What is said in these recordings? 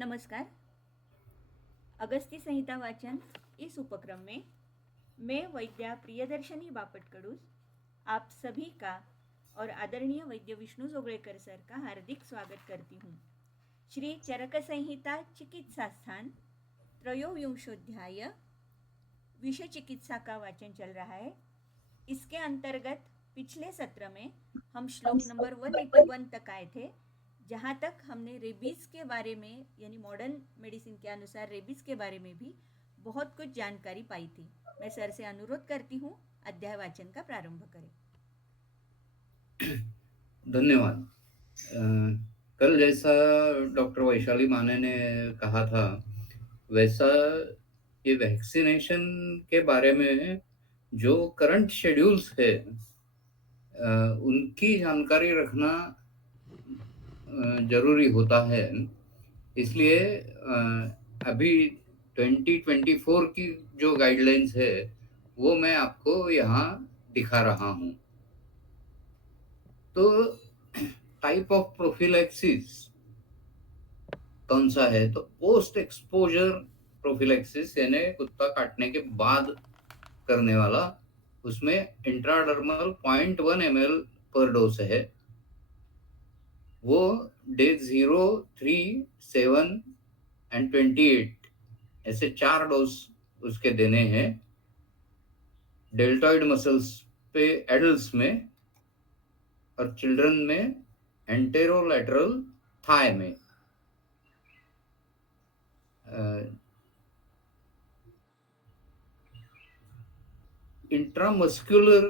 नमस्कार। अगस्ती संहिता वाचन इस उपक्रम में मैं वैद्या प्रियदर्शनी बापट आप सभी का और आदरणीय वैद्य विष्णु जोगळेकर सर का हार्दिक स्वागत करती हूँ। श्री चरक संहिता चिकित्सा स्थान त्रयोविंशोध्याय विषय चिकित्सा का वाचन चल रहा है। इसके अंतर्गत पिछले सत्र में हम श्लोक नंबर 181 तक आए थे, जहाँ तक हमने रेबीज़ के बारे में यानी मॉडर्न मेडिसिन के अनुसार रेबीज़ के बारे में भी बहुत कुछ जानकारी पाई थी। मैं सर से अनुरोध करती हूँ अध्याय वाचन का प्रारंभ करें। धन्यवाद। कल जैसा डॉक्टर वैशाली माने ने कहा था, वैसा ये वैक्सीनेशन के बारे में जो करंट शेड्यूल्स है उनकी जानकारी रखना जरूरी होता है। इसलिए अभी 2024 की जो गाइडलाइंस है वो मैं आपको यहाँ दिखा रहा हूँ। तो टाइप ऑफ प्रोफिलैक्सिस कौन सा है? तो पोस्ट एक्सपोजर प्रोफिलैक्सिस यानी कुत्ता काटने के बाद करने वाला, उसमें इंट्राडर्मल 0.1 ml पर डोज है। वो डे 0, 3, 7 एंड 28 ऐसे 4 डोज उसके देने हैं। डेल्टॉइड मसल्स पे एडल्ट्स में और चिल्ड्रन में एंटेरोलैटरल थाई में। इंट्रामस्कुलर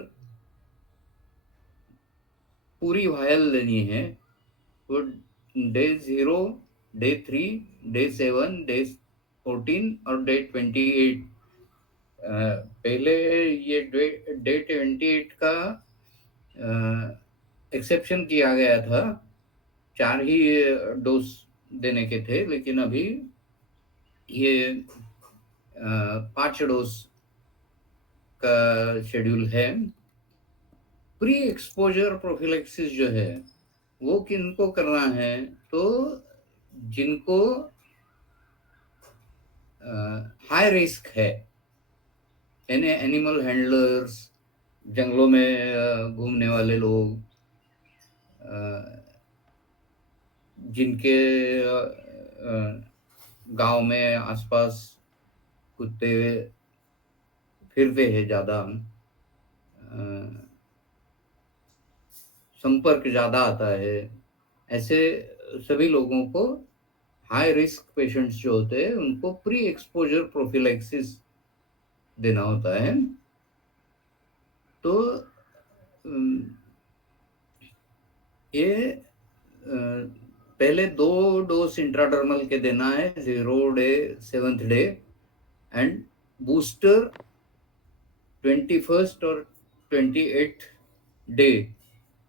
पूरी वायल लेनी है। वो डे 0, डे 3, डे 7, डे 14 और डे 28। पहले ये डे 28 का एक्सेप्शन किया गया था, 4 ही डोज देने के थे, लेकिन अभी ये 5 डोज का शेड्यूल है। प्री एक्सपोजर प्रोफिलैक्सिस जो है वो किनको करना है? तो जिनको हाई रिस्क है, यानी एनिमल हैंडलर्स, जंगलों में घूमने वाले लोग, जिनके गांव में आसपास कुत्ते फिरते हैं, ज़्यादा संपर्क ज़्यादा आता है, ऐसे सभी लोगों को, हाई रिस्क पेशेंट्स जो होते हैं उनको प्री एक्सपोजर प्रोफिलैक्सिस देना होता है। तो ये पहले 2 डोज इंट्राडर्मल के देना है, 0 day 7th day and booster 21st और 28th डे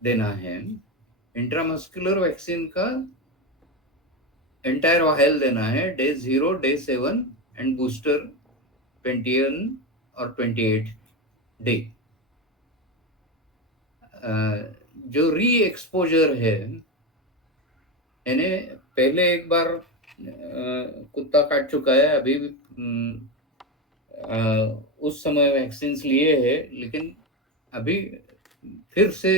देना है। इंट्रामस्कुलर वैक्सीन का एंटायर वायल देना है, डे 0, डे 7 एंड बूस्टर 21 और 28 डे। जो री एक्सपोजर है, यानी पहले एक बार कुत्ता काट चुका है, अभी उस समय वैक्सीन लिए है, लेकिन अभी फिर से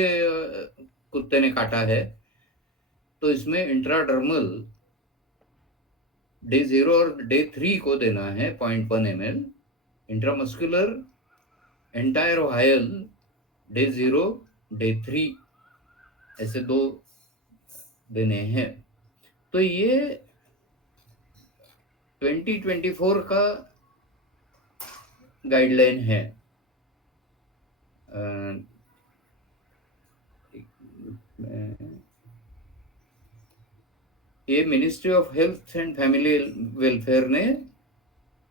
कुत्ते ने काटा है, तो इसमें इंट्राडर्मल डे 0 और डे 3 को देना है 0.1 ml। Intramuscular entire vial day 0, day 3 ऐसे 2 देने हैं। तो ये 2024 का गाइडलाइन है। ये ministry of health and family welfare ने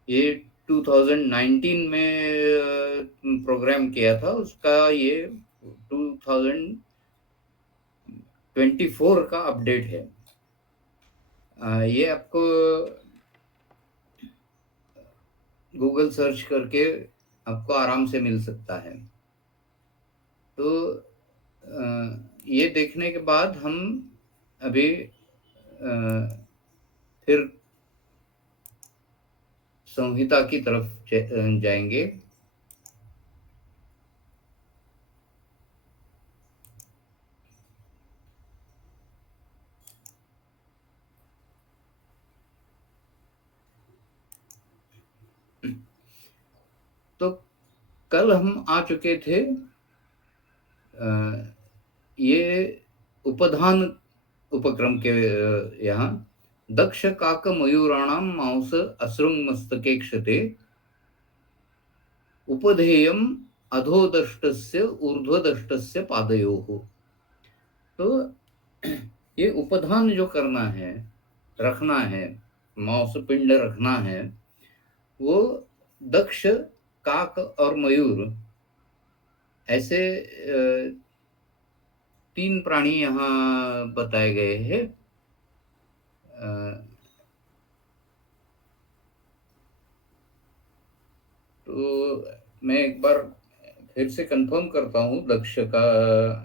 ये 2019 में प्रोग्राम किया था, उसका ये 2024 का अपडेट है। ये आपको गूगल सर्च करके आपको आराम से मिल सकता है। तो ये देखने के बाद हम अभी फिर संहिता की तरफ जाएंगे। तो कल हम आ चुके थे ये उपधान उपक्रम के यहाँ दक्ष काक मयूराणाम मांस असृंग मस्तके क्षते उपधेयम अधोदष्टस्य ऊर्ध्वदष्टस्य पादयोः। तो ये उपधान जो करना है, रखना है, मांस पिंड रखना है, वो दक्ष, काक और मयूर ऐसे तीन प्राणी यहाँ बताए गए हैं। तो मैं एक बार फिर से कंफर्म करता हूँ, दक्ष का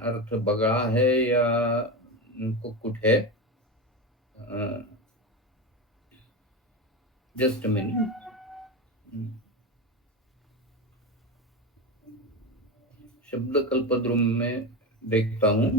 अर्थ बगड़ा है या कुक्कुट है। जस्ट मिनट, शब्द कल्पद्रुम में देखता हूँ।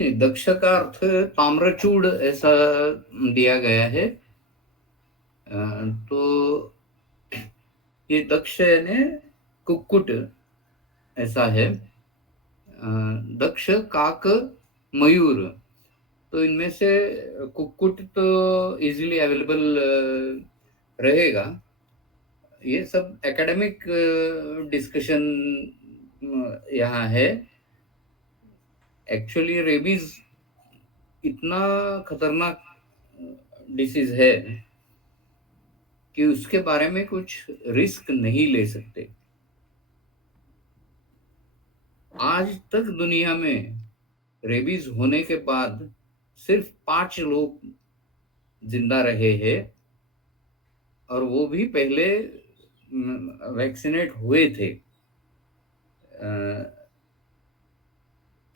दक्ष का अर्थ ताम्रचूड़ ऐसा दिया गया है। तो ये दक्ष यानी कुक्कुट ऐसा है। दक्ष, काक, मयूर, तो इनमें से कुक्कुट तो इजीली अवेलेबल रहेगा। ये सब एकेडमिक डिस्कशन यहाँ है। एक्चुअली रेबीज इतना खतरनाक डिसीज है कि उसके बारे में कुछ रिस्क नहीं ले सकते। आज तक दुनिया में रेबीज होने के बाद सिर्फ 5 लोग जिंदा रहे हैं, और वो भी पहले वैक्सीनेट हुए थे।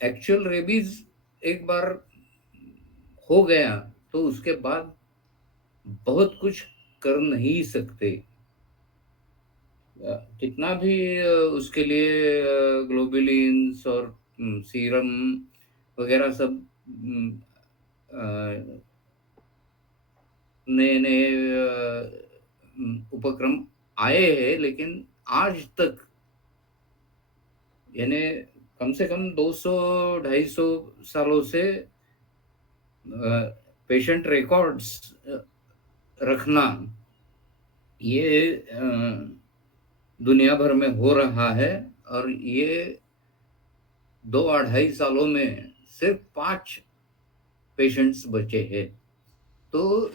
एक्चुअल रेबीज एक बार हो गया तो उसके बाद बहुत कुछ कर नहीं सकते। कितना भी उसके लिए ग्लोबुलिन्स और सीरम वगैरह सब नए नए उपक्रम आए हैं, लेकिन आज तक यानी कम से कम 200-250 सालों से पेशेंट रिकॉर्ड्स रखना ये दुनिया भर में हो रहा है, और ये 2-2.5 सालों में सिर्फ 5 पेशेंट्स बचे हैं। तो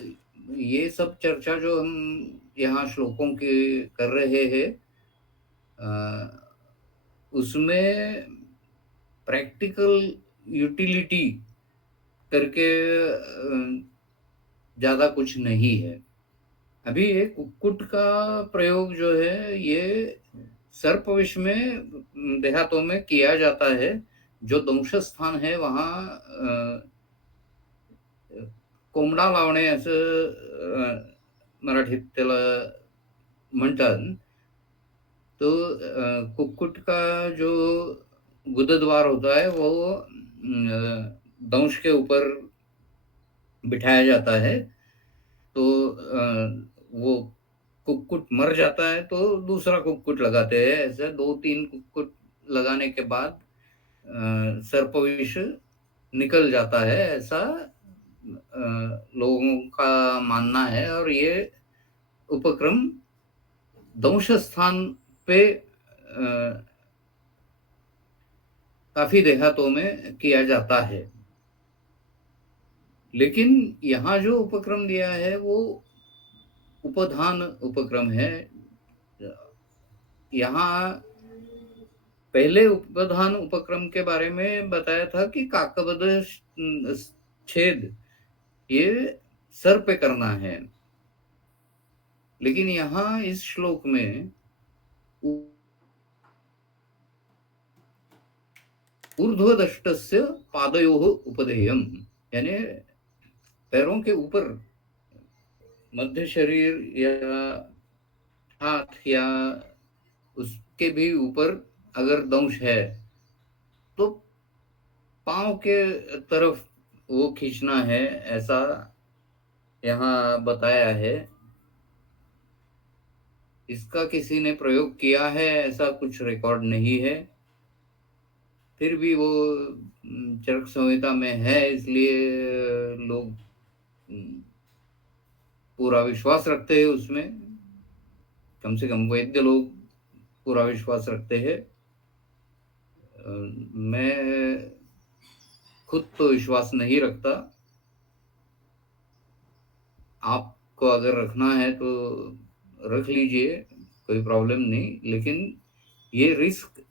ये सब चर्चा जो हम यहाँ श्लोकों की कर रहे हैं, उसमें प्रैक्टिकल यूटिलिटी करके ज़्यादा कुछ नहीं है। अभी ये कुक्कुट का प्रयोग जो है ये सर्पविष में देहातों में किया जाता है। जो दंश स्थान है वहाँ कोंबडा लावणे असं मराठीत त्याला म्हणतात. तो कुक्कुट का जो गुदद्वार होता है वो दंश के ऊपर बिठाया जाता है। तो वो कुक्कुट मर जाता है तो दूसरा कुक्कुट लगाते हैं। ऐसे 2-3 कुक्कुट लगाने के बाद सर्पविष निकल जाता है, ऐसा लोगों का मानना है। और ये उपक्रम दंश स्थान पे काफी देहातों में किया जाता है। लेकिन यहाँ जो उपक्रम दिया है वो उपधान उपक्रम है। यहाँ पहले उपधान उपक्रम के बारे में बताया था कि काकबद छेद ये सर पे करना है। लेकिन यहाँ इस श्लोक में ऊर्ध्वदष्टस्य पादयोः उपधेयम, यानी पैरों के ऊपर मध्य शरीर या हाथ या उसके भी ऊपर अगर दंश है तो पांव के तरफ वो खींचना है, ऐसा यहाँ बताया है। इसका किसी ने प्रयोग किया है ऐसा कुछ रिकॉर्ड नहीं है। फिर भी वो चरक संहिता में है, इसलिए लोग पूरा विश्वास रखते हैं उसमें। कम से कम वैद्य लोग पूरा विश्वास रखते हैं। मैं खुद तो विश्वास नहीं रखता। आपको अगर रखना है तो रख लीजिए, कोई प्रॉब्लम नहीं। लेकिन ये रिस्क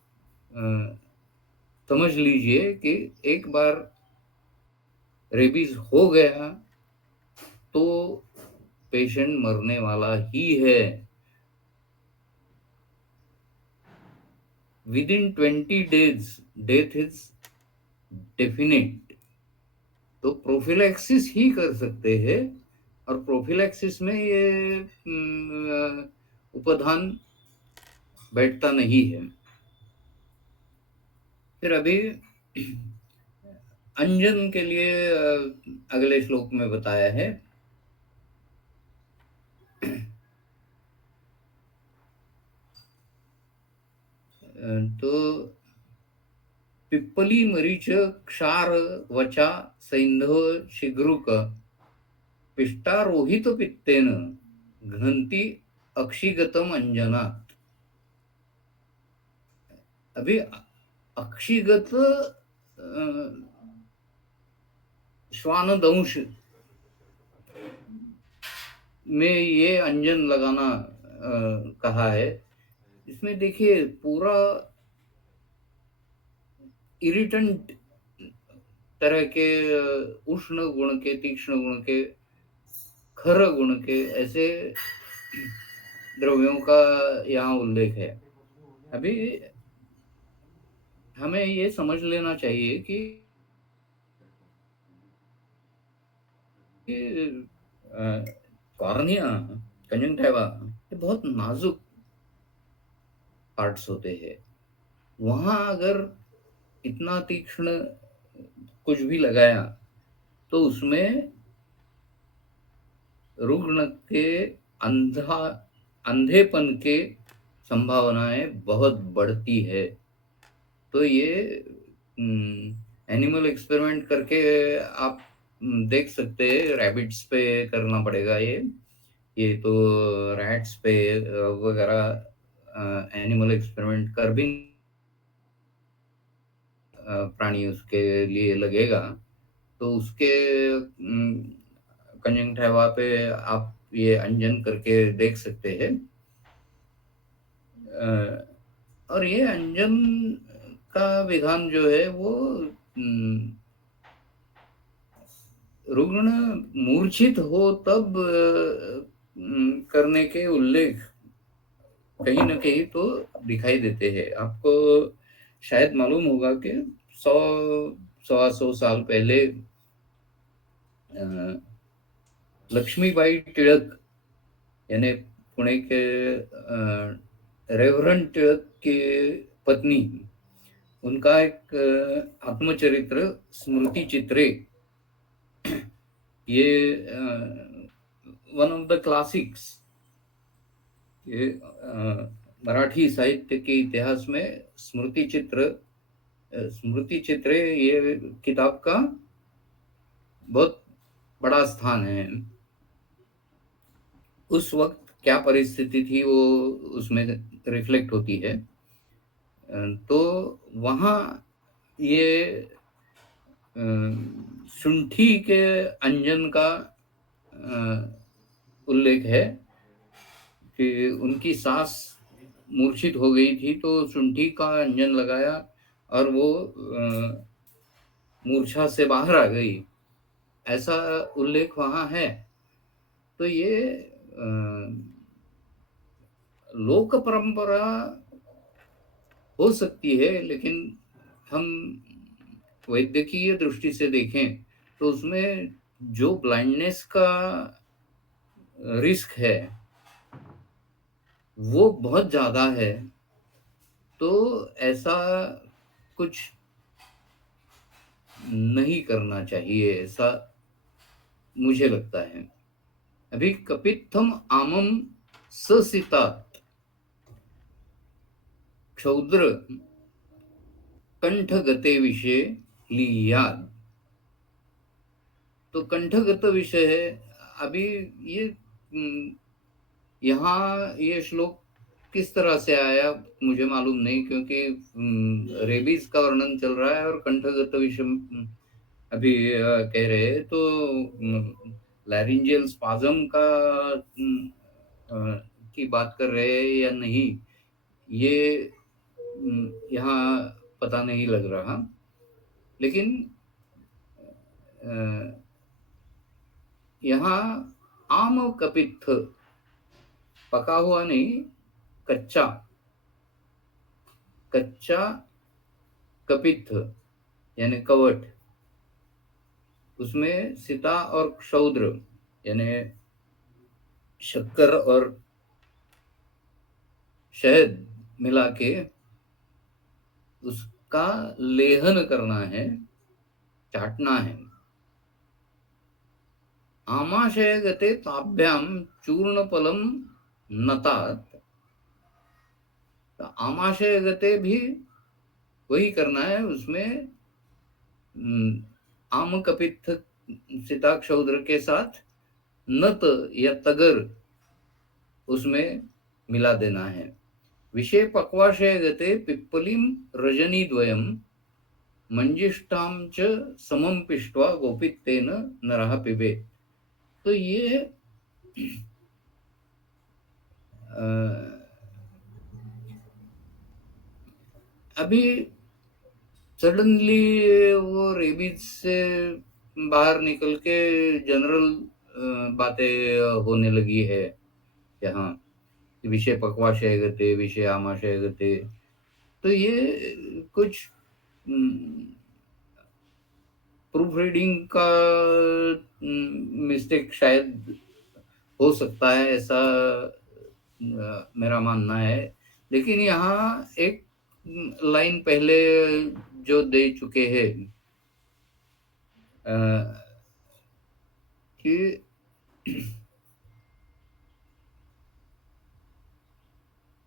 समझ लीजिए कि एक बार रेबीज हो गया तो पेशेंट मरने वाला ही है। Within 20 days death is definite. तो प्रोफिलैक्सिस ही कर सकते हैं। और प्रोफिलैक्सिस में ये उपधान बैठता नहीं है। फिर अभी अंजन के लिए अगले श्लोक में बताया है। तो पिप्पली मरीच क्षार वचा सैंधव शिग्रुक पिष्टारोहित पित्तेन घ्नन्ति अक्षिगतम अंजनात। अभी अक्षिगत श्वान दंश में ये अंजन लगाना कहा है। इसमें देखिए पूरा इरिटेंट तरह के उष्ण गुण के, तीक्ष्ण गुण के, खर गुण के ऐसे द्रव्यों का यहाँ उल्लेख है। अभी हमें ये समझ लेना चाहिए कि कॉर्निया, कंजंक्टिवा ये बहुत नाजुक पार्ट्स होते हैं। वहां अगर इतना तीक्ष्ण कुछ भी लगाया तो उसमें रुग्ण के अंधेपन के संभावनाएं बहुत बढ़ती है। तो ये एनिमल एक्सपेरिमेंट करके आप देख सकते हैं। रैबिट्स पे करना पड़ेगा ये तो रैट्स पे वगैरह एनिमल एक्सपेरिमेंट कर भी प्राणी उसके लिए लगेगा। तो उसके कंजंक्टिवा पे आप ये अंजन करके देख सकते हैं। और ये अंजन का विधान जो है वो रुग्ण मूर्छित हो तब करने के उल्लेख कहीं न कहीं तो दिखाई देते हैं। आपको शायद मालूम होगा कि 100 सवा 100 साल पहले लक्ष्मीबाई टिळक यानी पुणे के रेवरेंड टिळक की पत्नी, उनका एक आत्मचरित्र स्मृति चित्रे, ये वन ऑफ द क्लासिक्स, ये मराठी साहित्य के इतिहास में स्मृति चित्रे ये किताब का बहुत बड़ा स्थान है। उस वक्त क्या परिस्थिति थी वो उसमें रिफ्लेक्ट होती है। तो वहाँ ये शुंठी के अंजन का उल्लेख है कि उनकी सास मूर्छित हो गई थी तो शुंठी का अंजन लगाया और वो मूर्छा से बाहर आ गई, ऐसा उल्लेख वहाँ है। तो ये लोक परंपरा हो सकती है, लेकिन हम वैद्यकीय दृष्टि से देखें तो उसमें जो ब्लाइंडनेस का रिस्क है वो बहुत ज्यादा है। तो ऐसा कुछ नहीं करना चाहिए, ऐसा मुझे लगता है। अभी कपित्थम आमम ससिता क्षौद्र कंठगते विषय लीयाद। तो कंठगत विषय है। अभी ये यहाँ ये श्लोक किस तरह से आया मुझे मालूम नहीं, क्योंकि रेबीज का वर्णन चल रहा है और कंठगत विषय अभी कह रहे हैं। तो लैरिंजियल स्पाज्म का की बात कर रहे हैं या नहीं, ये यहाँ पता नहीं लग रहा। लेकिन यहाँ आम कपित्थ, पका हुआ नहीं, कच्चा कच्चा कपित्थ यानी कवट, उसमें सीता और क्षौद्र यानी शक्कर और शहद मिला के उसका लेहन करना है, चाटना है। आमाशय गते ताभ्याम चूर्णफलम नतात। तो आमाशय गते भी वही करना है, उसमें आम कपित्थ सीता क्षौद्र के साथ नत या तगर उसमें मिला देना है। विषय पक्वाशय गते पिप्पलिम रजनी द्वयम मंजिष्ठाम च समम पिष्ट्वा गोपित्तेन नरः पिबेत्। तो ये अभी सडनली वो रेबीज से बाहर निकल के जनरल बातें होने लगी है यहाँ, विषय पक्वाशय गते विषय आमाशय गते। तो ये कुछ प्रूफ रीडिंग का मिस्टेक शायद हो सकता है, ऐसा मेरा मानना है। लेकिन यहाँ एक लाइन पहले जो दे चुके हैं कि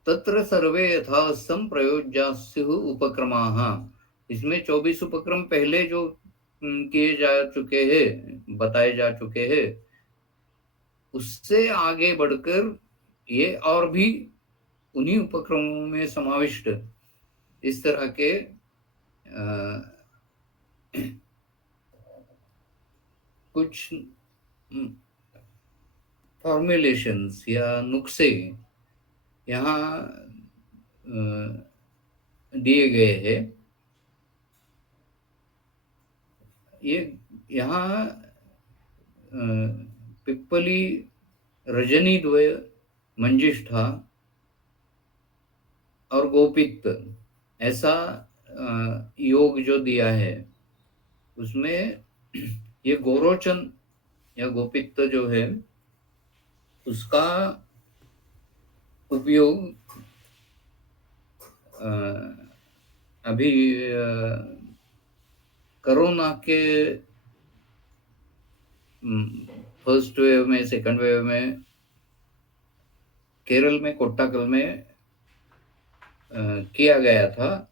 तत्र सर्वे यथा संप्रयोज्या स्युः उपक्रमाः, इसमें 24 उपक्रम पहले जो किए जा चुके हैं, बताए जा चुके हैं, उससे आगे बढ़कर ये और भी उन्हीं उपक्रमों में समाविष्ट इस तरह के कुछ फॉर्मुलेशंस या नुस्खे यहाँ दिए गए हैं, ये यहाँ पिप्पली, रजनीद्वय, मंजिष्ठा और गोपित्त, ऐसा योग जो दिया है उसमें ये गोरोचन या गोपित्त जो है उसका उपयोग अभी कोरोना के फर्स्ट वेव में, सेकंड वेव में केरल में कोट्टाकल में किया गया था।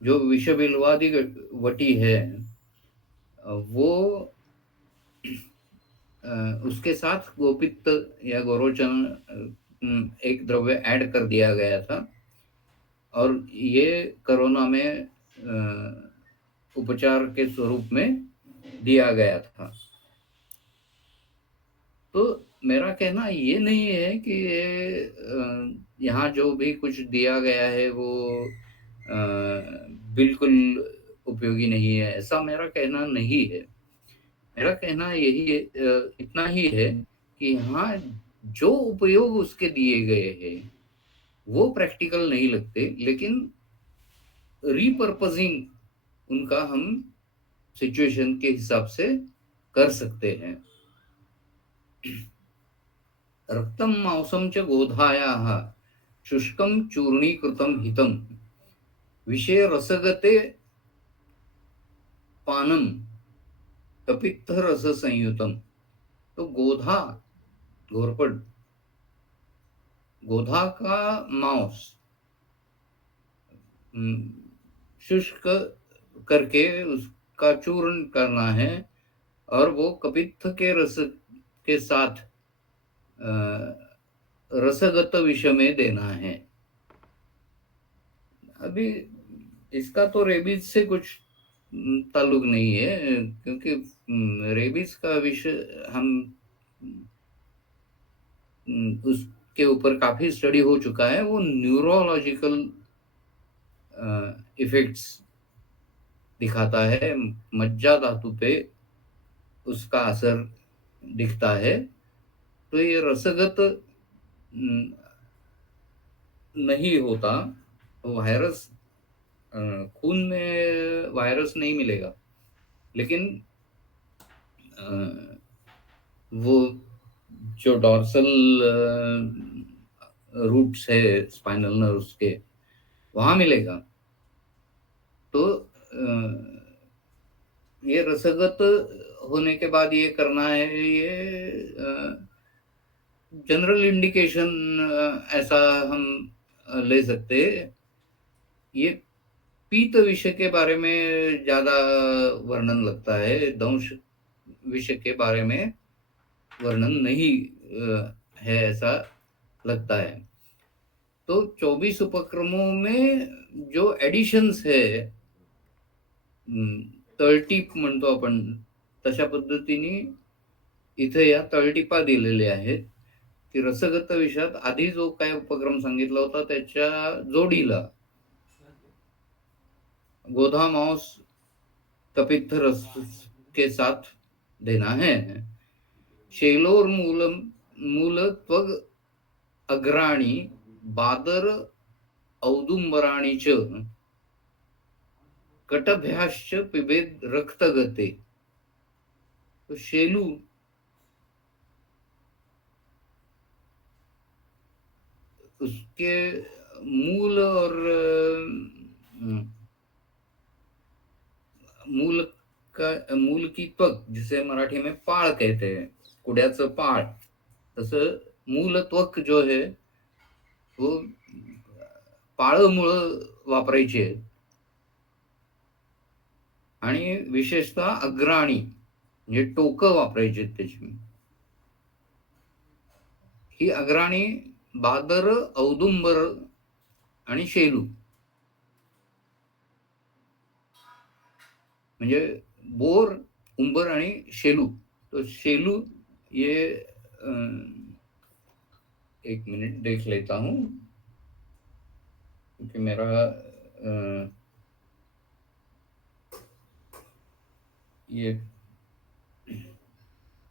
जो विषय बिलवादी वटी है वो उसके साथ गोपित्त या गोरोचन एक द्रव्य ऐड कर दिया गया था और ये कोरोना में उपचार के स्वरूप में दिया गया था। तो मेरा कहना ये नहीं है कि यहाँ जो भी कुछ दिया गया है वो बिल्कुल उपयोगी नहीं है, ऐसा मेरा कहना नहीं है। मेरा कहना यही है, इतना ही है कि यहाँ जो उपयोग उसके दिए गए हैं वो प्रैक्टिकल नहीं लगते, लेकिन रीपर्पजिंग उनका हम सिचुएशन के हिसाब से कर सकते हैं। रक्तम मांसम च गोधायाः शुष्कं चूर्णीकृतं हितं विषय रसगते पानम कपित्थ रस संयुतम। तो गोधा, घोरपड, गोधा का मांस शुष्क करके उसका चूर्ण करना है और वो कपित्थ के रस के साथ रसगत विष में देना है। अभी इसका तो रेबीज से कुछ ताल्लुक नहीं है, क्योंकि रेबीज का विष हम उसके ऊपर काफी स्टडी हो चुका है। वो न्यूरोलॉजिकल इफेक्ट्स दिखाता है, मज्जा धातु पे उसका असर दिखता है। तो ये रसगत नहीं होता। वायरस, खून में वायरस नहीं मिलेगा, लेकिन वो जो डॉर्सल रूट्स है स्पाइनल नर्व्स के, वहां मिलेगा। तो ये रसगत होने के बाद ये करना है, ये जनरल इंडिकेशन ऐसा हम ले सकते हैं। ये पीत विषय के बारे में ज्यादा वर्णन लगता है, दंश विषय के बारे में वर्णन नहीं है ऐसा लगता है। तो 24 उपक्रमों में जो एडिशन्स है, तळटीप म्हणतो आपण, तशा पद्धतीने इथे या तळटीपा दिलेल्या आहेत की रसगत विषयात आधी जो काय उपक्रम सांगितला होता त्याच्या जोडीला गोधा मांस कपित्थ रस के साथ देना है। शेलोर मूल त्वग अग्राणी बादर औदुंबराणी च कटभ्याश्च पिबेद रक्तगते। तो शेलू उसके मूल और मूल की त्वक, जिसे मराठी में पाळ कहते हैं, कुड्याचं पाळ, तसं मूल त्वक जो है वो पाळमुळं वापरायची आहे आणि विशेषतः अग्राणी म्हणजे टोकं वापरायची आहेत त्याची। ही अग्राणी बादर, औदुंबर आणि शेलू, म्हणजे बोर, उंबर आणि शेलू। तो शेलू ये एक मिनट देख लेता हूं क्योंकि मेरा ये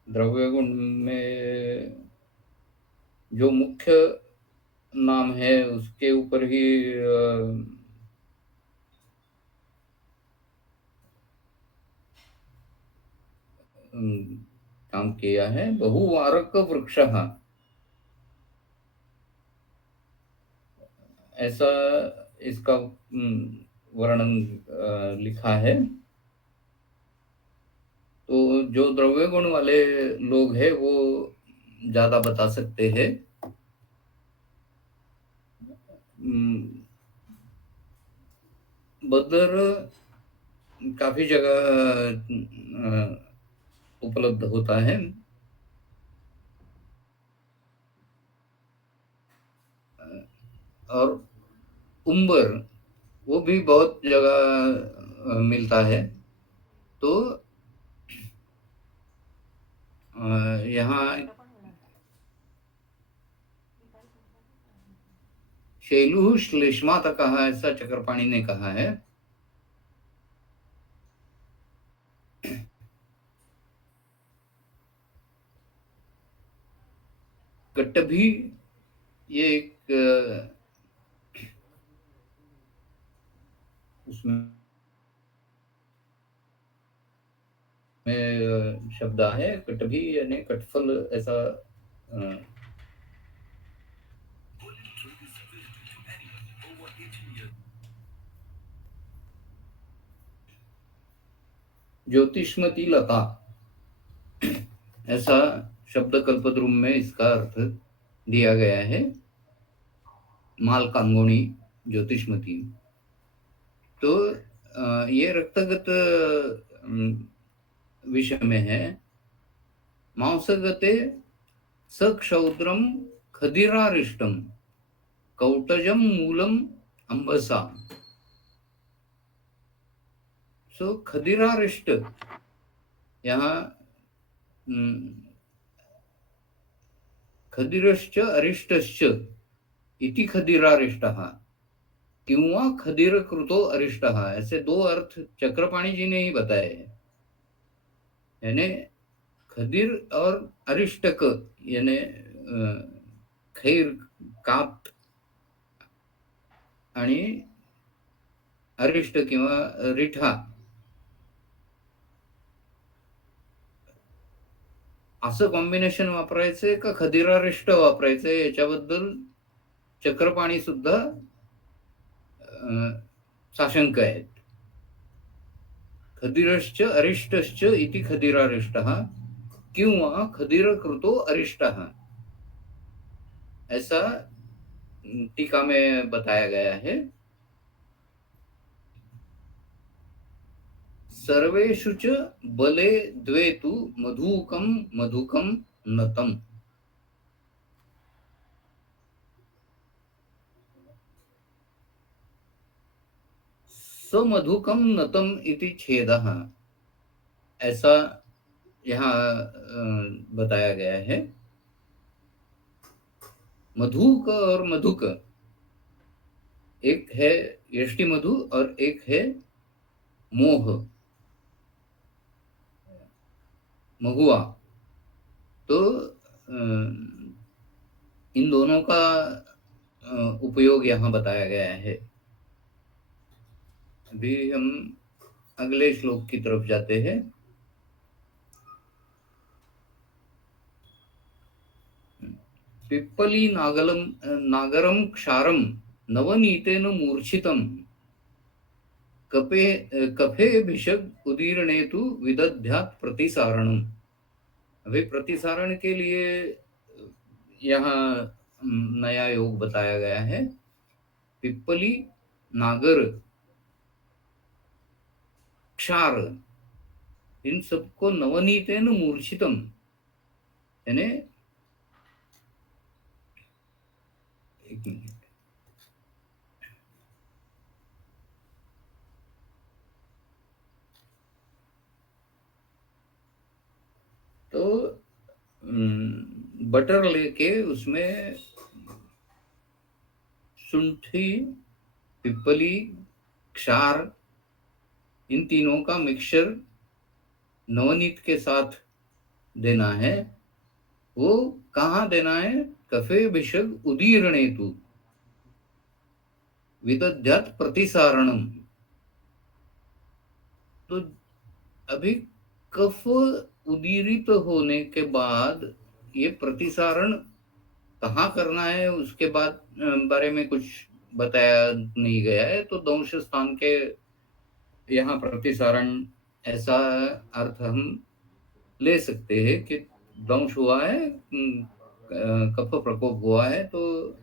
द्रव्य गुण में जो मुख्य नाम है उसके ऊपर ही काम किया है। बहुवारक वृक्षः, ऐसा इसका वर्णन लिखा है। तो जो द्रव्य गुण वाले लोग हैं वो ज्यादा बता सकते हैं। बदर काफी जगह उपलब्ध होता है। और उम्बर वो भी बहुत जगह मिलता है। तो यहाँ शैलु श्लेष्मातकः ऐसा चक्रपाणि ने कहा है। कट्टभी ये एक उसमें शब्द है। कट्टभी यानी कटफल ऐसा। ज्योतिष्मती लता ऐसा शब्द कल्पद्रुम में इसका अर्थ दिया गया है। मालकांगोणी ज्योतिष्मती। तो ये रक्तगत विषय में है। मांसगते सक्षौद्रम खदिरारिष्टम कौटजम मूलम अंबसा। सो खदिरारिष्ट यहाँ खदिरश्च अरिष्टश्च इति खदिरारिष्टः किंवा खदिरकृतो अरिष्टः, ऐसे दो अर्थ चक्रपाणि जी ने ही बताए हैं। यानी खदिर और अरिष्टक यानी खैर काप आणि अरिष्ट किंवा रिठा असं कॉम्बिनेशन वापरायचंय का खदिरारिष्ट वापरायचंय याच्याबद्दल चक्रपाणी सुद्धा साशंक आहेत। खदिरश्च अरिष्टश्च इति खदिरारिष्टः किंवा खदिरकृतो अरिष्टः, ऐसा टीका में बताया गया है। सर्वेषु च बले द्वे तु मधुकं मधुकं नतम्। समधुकम नतम इति छेदः, ऐसा यहाँ बताया गया है। मधुक और मधुक, एक है यष्टि मधु और एक है मोह महुआ। तो इन दोनों का उपयोग यहाँ बताया गया है। अभी हम अगले श्लोक की तरफ जाते हैं। पिप्पली नागरम क्षारम नवनीतेन मूर्छितम कफे भिषग उदीरणे तु विदध्यात् प्रतिसारणम। अभी प्रतिसारण के लिए यहाँ नया योग बताया गया है। पिप्पली नागर क्षार इन सबको नवनीतेन मूर्छितम यानी, एक मिनट, तो बटर लेके उसमें शुंठी पिप्पली क्षार, इन तीनों का मिक्सचर नवनीत के साथ देना है। वो कहाँ देना है? कफे भिषग उदीर्णेतु विदध्यात् प्रतिसारणम। तो अभी कफ उदीरित होने के बाद ये प्रतिसारण कहाँ करना है उसके बाद बारे में कुछ बताया नहीं गया है। तो दंश स्थान के यहाँ प्रतिसारण, ऐसा अर्थ हम ले सकते हैं कि दंश हुआ है, कफ प्रकोप हुआ है, तो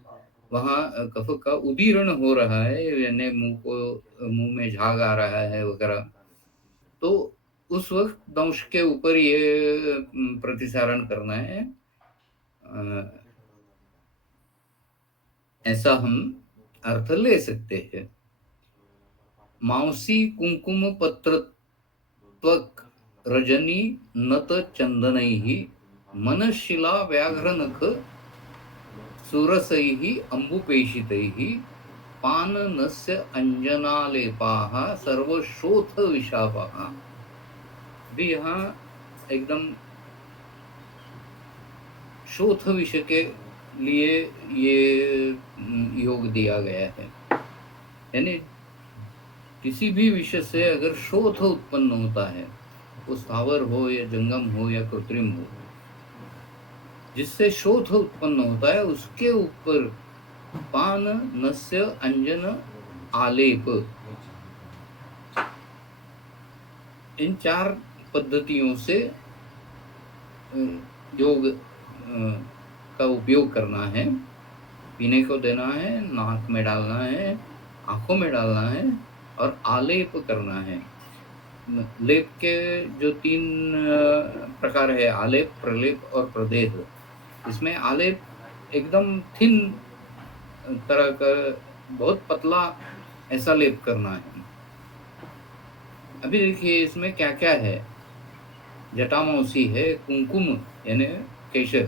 वहाँ कफ का उदीरण हो रहा है, यानी मुंह में झाग आ रहा है वगैरह। तो उस वक्त दंश के ऊपर ये प्रतिसारण करना है। ऐसा हम अर्थ ले सकते हैं। मांसी कुंकुम पत्र त्वक रजनी नत चंदनैहि मनशिला व्याघ्रनख सुरसैः अम्बुपेशितैः पाननस्य अंजनालेपाः सर्वशोथ विशापाः। भी यहाँ एकदम शोथ विषय के लिए ये योग दिया गया है। यानी किसी भी विषय से अगर शोथ उत्पन्न होता है, वो स्थावर हो या जंगम हो या कृत्रिम हो, जिससे शोथ उत्पन्न होता है उसके ऊपर पान नस्य अंजन आलेप, इन 4 पद्धतियों से योग का उपयोग करना है। पीने को देना है, नाक में डालना है, आंखों में डालना है और आलेप करना है। लेप के जो 3 प्रकार है, आलेप, प्रलेप और प्रदेह। इसमें आलेप एकदम थिन तरह का, बहुत पतला ऐसा लेप करना है। अभी देखिए इसमें क्या क्या है। जटामांसी है, कुंकुम यानी केशर,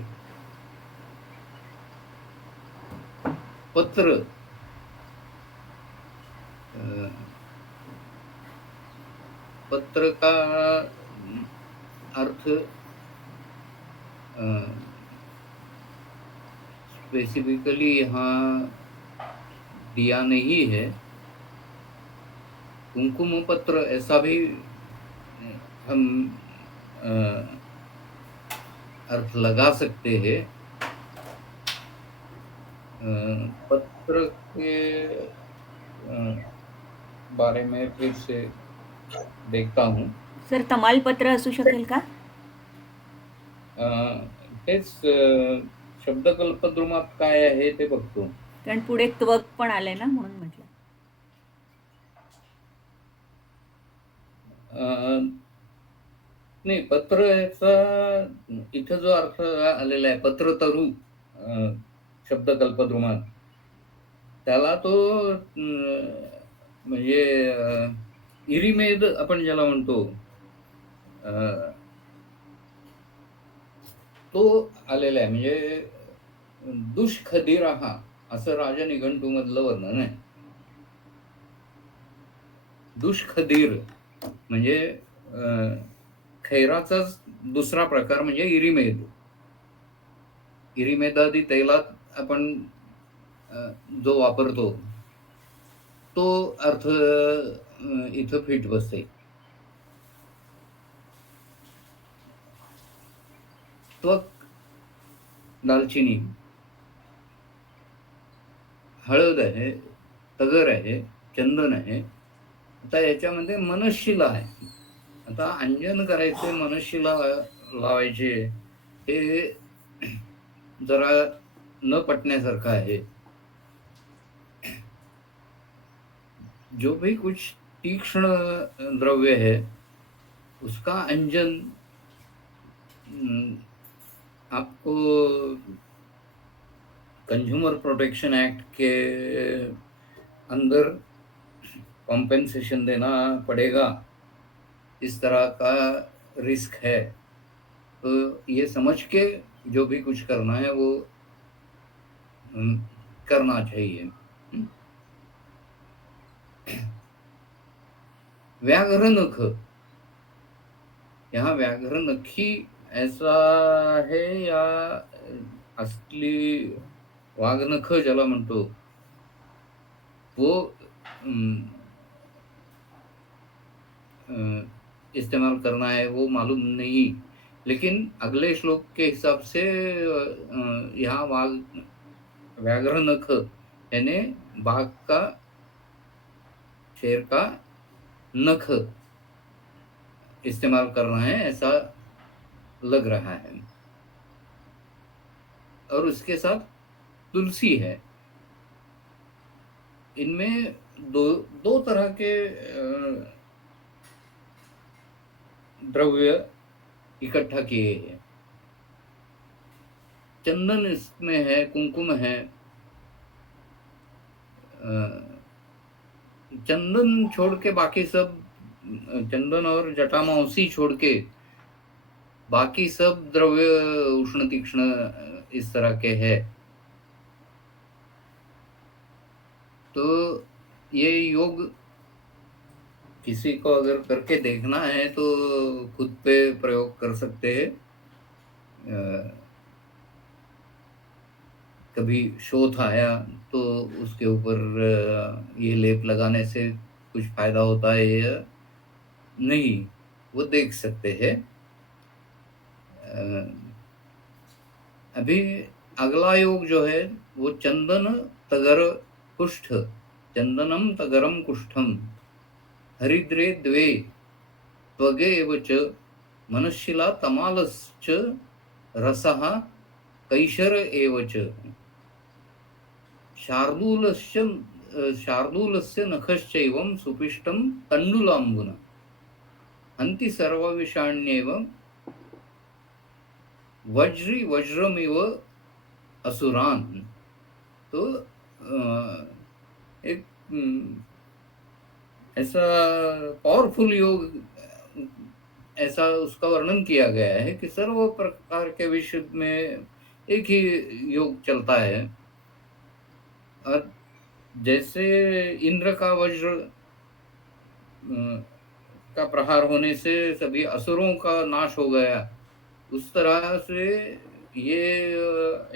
पत्र, पत्र का अर्थ स्पेसिफिकली यहाँ दिया नहीं है। कुंकुम पत्र ऐसा भी हम अर्थ लगा सकते हैं। पत्र के बारे में फिर से देखता हूँ। सर तमालपत्र असू शकेल का? तेच शब्दकल्पद्रुमात काय आहे ते बघतो. कारण पुढे त्वक पण आलंय ना, म्हणून म्हटलं. नाही, पत्र याचा इथं जो अर्थ आलेला आहे, पत्रतरू शब्दकल्पद्रुमात, त्याला तो म्हणजे इरिमेद आपण ज्याला म्हणतो, तो आलेला आहे. म्हणजे दुष्खदिराहा असं राजनिघंटू मधलं वर्णन आहे. दुष्खदीर म्हणजे खैराचाच दुसरा प्रकार म्हणजे इरिमेद. इरिमेदादी तैलात आपण जो वापरतो तो अर्थ इथं फिट बसते. त्वक, दालचिनी, हळद आहे, तगर आहे, चंदन आहे. आता याच्यामध्ये मनशिला आहे. आता अंजन करायचे, मनशिला लावायचे, हे जरा न पटण्यासारखं आहे. जो भी कुछ तीक्ष्ण द्रव्य है उसका अंजन आपको कंज्यूमर प्रोटेक्शन एक्ट के अंदर कॉम्पेंसेशन देना पड़ेगा, इस तरह का रिस्क है। तो ये समझ के जो भी कुछ करना है वो करना चाहिए। व्याघ्र नख, यहाँ व्याघ्र नखी ऐसा है या असली वाघ नख ज्याला म्हणतो वो इस्तेमाल करना है वो मालूम नहीं, लेकिन अगले श्लोक के हिसाब से यहाँ व्याघ्र नख यानी बाघ का, शेर का नख इस्तेमाल करना है ऐसा लग रहा है। और उसके साथ तुलसी है। इनमें दो तरह के द्रव्य इकट्ठा किए हैं। चंदन इसमें है, कुमकुम है। चंदन छोड़ के बाकी सब, चंदन और जटामांसी छोड़ के बाकी सब द्रव्य उष्ण तीक्ष्ण इस तरह के है। तो ये योग किसी को अगर करके देखना है तो खुद पे प्रयोग कर सकते हैं। कभी शोथ आया तो उसके ऊपर ये लेप लगाने से कुछ फायदा होता है या नहीं, वो देख सकते हैं। अभी अगला योग जो है वो चंदन तगर कुष्ठ, चंदनम तगरम कुष्ठम हरिद्रे द्वे त्वगे एव च मनशिला तमालश्च रसः कैशर एव च शार्दूलस्य नखश्चैवं सुपिष्टं तण्डुलाम्बुना हन्ति सर्वविषाण्येव वज्रमिव असुरान। तो एक ऐसा पावरफुल योग, ऐसा उसका वर्णन किया गया है कि सर्व प्रकार के विषय में एक ही योग चलता है। और जैसे इंद्र का वज्र का प्रहार होने से सभी असुरों का नाश हो गया, उस तरह से ये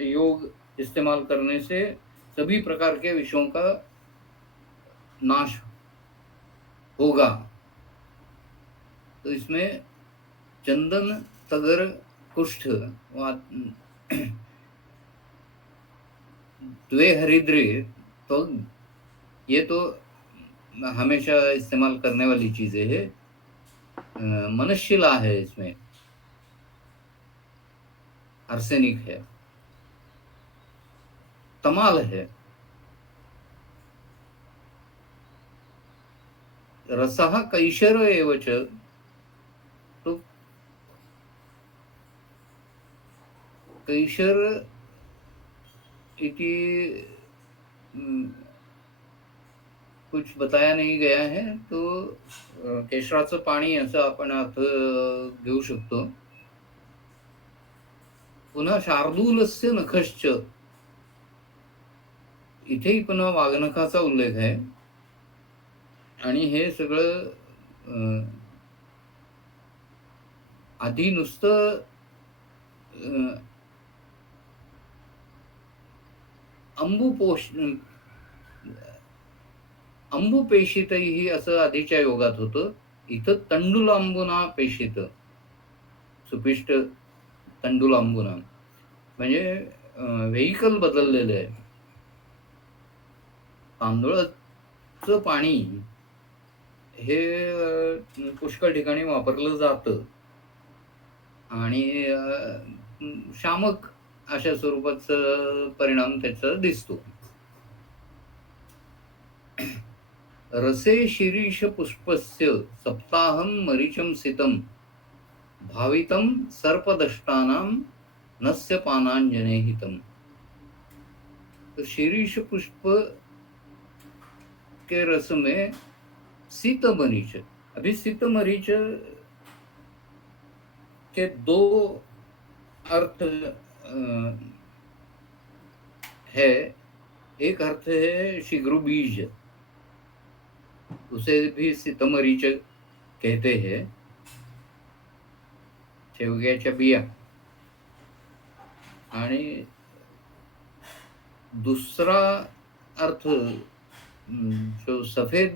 योग इस्तेमाल करने से सभी प्रकार के विषयों का नाश होगा। तो इसमें चंदन तगर कुष्ठ द्वे हरिद्रे, तो ये तो हमेशा इस्तेमाल करने वाली चीजें है। मनशिला है, इसमें आर्सेनिक है, तमाल है, रसः कैशर एव च। तो कैशर इति कुछ बताया नहीं गया है, तो केशराचं पाणी असं आपण अर्थ घेऊ शकतो। पुन्हा शार्दूलस्य नखश्च, इथेही पुन्हा वाघनखाचा उल्लेख आहे। आणि हे सगळं आधी नुसतं अंबुपेशितही असं आधीच्या योगात होतं। इथं तंडुलांबुना पेशित, सुपिष्ट तंडुलांबुना, म्हणजे व्हेइकल बदललेलं आहे। तांदूळाचं पाणी हे पुष्कळ ठिकाणी वापरलं जातं आणि शामक अशा स्वरूपाचा परिणाम त्याचा दिसतो। रसे शिरीष पुष्पस्य सप्ताहं मरीचम सितम भावितम सर्पदष्टानां नस्य पानांजने हितम। तो शिरीष पुष्प के रस में सीत मरीच, अभी सीत मरीच के दो अर्थ है। एक अर्थ है शिग्रु बीज, उसे भी सितमरीच कहते हैं, शेवग्याच्या बिया. आणि दूसरा अर्थ जो सफेद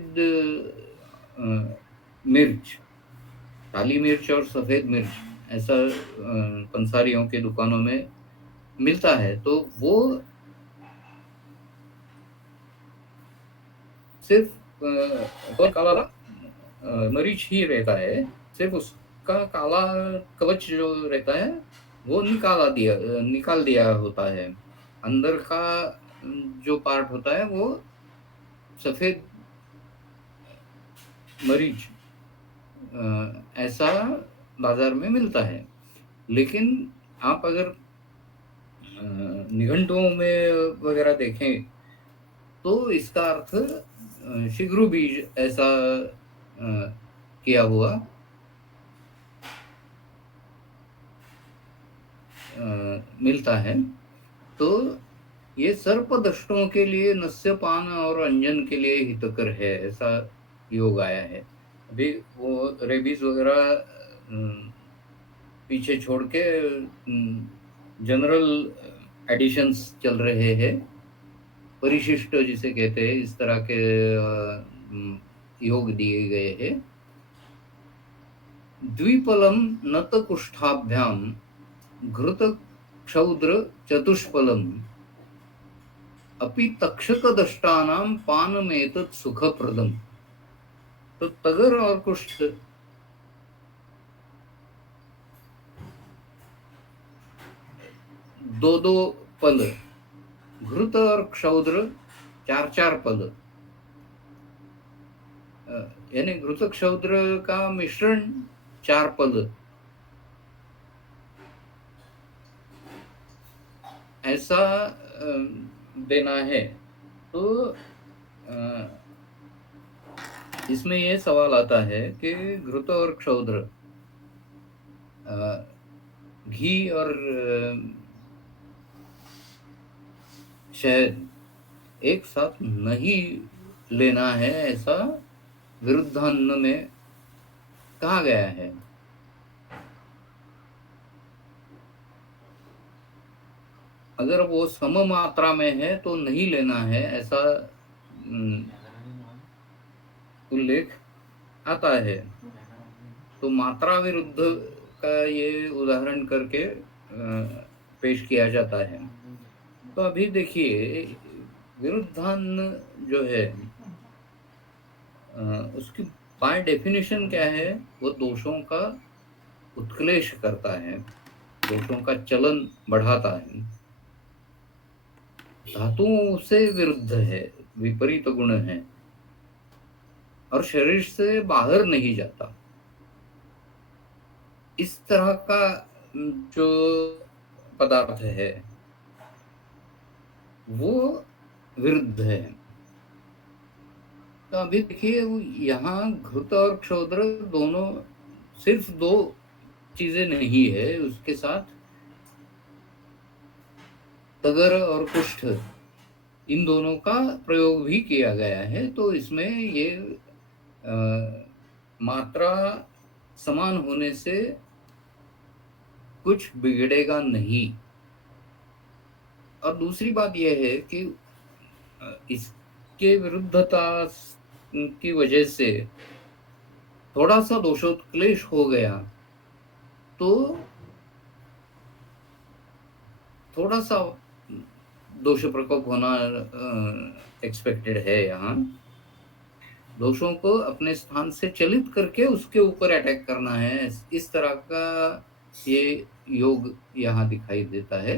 मिर्च, काली मिर्च और सफेद मिर्च ऐसा पंसारियों के दुकानों में मिलता है, तो वो सिर्फ कौन काला मरीच ही रहता है, सिर्फ उसका काला कवच जो रहता है वो निकाल दिया होता है. अंदर का जो पार्ट होता है वो सफेद मरीच ऐसा बाजार में मिलता है. लेकिन आप अगर निघंटुओं में वगैरह देखें तो इसका अर्थ शिग्रु बीज ऐसा किया हुआ मिलता है. तो ये सर्पदष्टों के लिए नस्यपान और अंजन के लिए हितकर है, ऐसा योग आया है. अभी वो रेबीज वगैरह पीछे छोड़ के जनरल एडिशंस चल रहे हैं, परिशिष्ट जिसे कहते हैं, इस तरह के योग दिए गए हैं. द्विपलम नत कुष्ठाभ्याम घृत क्षौद्र चतुष्पलम अपि तक्षक दष्टानाम पानमेतत् सुखप्रदम. तो तगर और कुष्ठ दो दो पल, घृत और क्षौद्र चार चार पल, यानी घृत क्षौद्र का मिश्रण 4 पद, ऐसा देना है. तो इसमें यह सवाल आता है कि घृत और क्षौद्र, घी और शहद एक साथ नहीं लेना है, ऐसा विरुद्धान्न में कहा गया है. अगर वो सम मात्रा में है तो नहीं लेना है, ऐसा उल्लेख आता है. तो मात्रा विरुद्ध का ये उदाहरण करके पेश किया जाता है. तो अभी देखिए, विरुद्धान्न जो है उसकी बाय डेफिनेशन क्या है, वो दोषों का उत्क्लेश करता है, दोषों का चलन बढ़ाता है, धातुओं से विरुद्ध है, विपरीत गुण है और शरीर से बाहर नहीं जाता. इस तरह का जो पदार्थ है वो विरुद्ध है. तो अभी देखिए, यहाँ घृत और क्षौद्र दोनों सिर्फ 2 चीजें नहीं है, उसके साथ तगर और कुष्ठ, इन दोनों का प्रयोग भी किया गया है. तो इसमें ये मात्रा समान होने से कुछ बिगड़ेगा नहीं. और दूसरी बात यह है कि इसके विरुद्धता की वजह से थोड़ा सा दोषोत्क्लेश हो गया तो थोड़ा सा दोष प्रकोप होना एक्सपेक्टेड है. यहाँ दोषों को अपने स्थान से चलित करके उसके ऊपर अटैक करना है, इस तरह का ये योग यहाँ दिखाई देता है.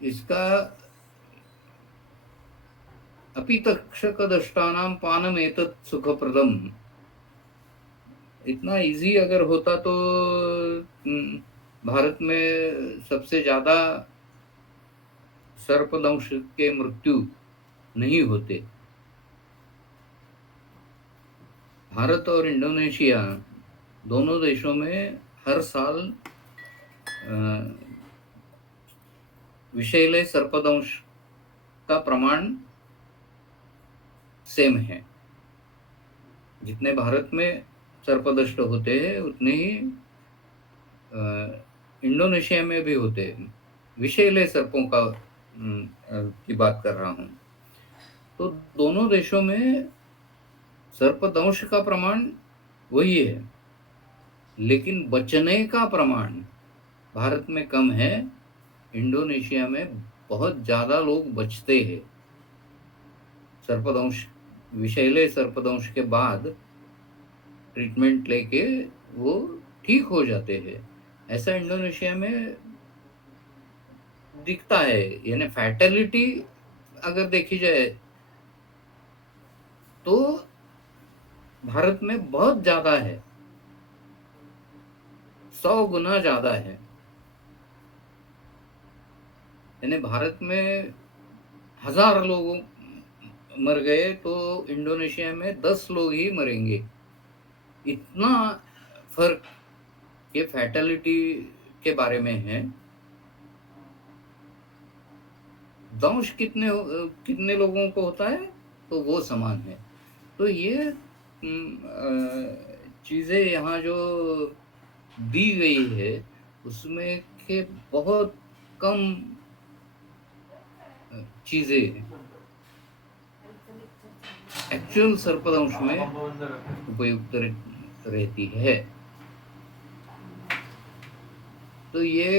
इसका अपि तक्षक दष्टानाम पानम एतत् सुखप्रदम, इतना इजी अगर होता तो भारत में सबसे ज्यादा सर्पदंश के मृत्यु नहीं होते. भारत और इंडोनेशिया दोनों देशों में हर साल विषैले सर्पदंश का प्रमाण सेम है। जितने भारत में सर्पदंश होते हैं उतने ही इंडोनेशिया में भी होते हैं। विषैले सर्पों का की बात कर रहा हूँ। तो दोनों देशों में सर्पदंश का प्रमाण वही है, लेकिन बचने का प्रमाण भारत में कम है। इंडोनेशिया में बहुत ज्यादा लोग बचते हैं। सर्पदंश, विषैले सर्पदंश के बाद ट्रीटमेंट लेके वो ठीक हो जाते हैं। ऐसा इंडोनेशिया में दिखता है। यानी फैटेलिटी अगर देखी जाए तो भारत में बहुत ज्यादा है, 100 गुना ज्यादा है। यानी भारत में 1000 लोग मर गए तो इंडोनेशिया में 10 लोग ही मरेंगे। इतना फर्क ये फैटेलिटी के बारे में है। दंश कितने लोगों को होता है तो वो समान है। तो ये चीजें यहाँ जो दी गई है उसमें के बहुत कम चीजें एक्चुअल सर्पदंश में उपयुक्त रहती है। तो ये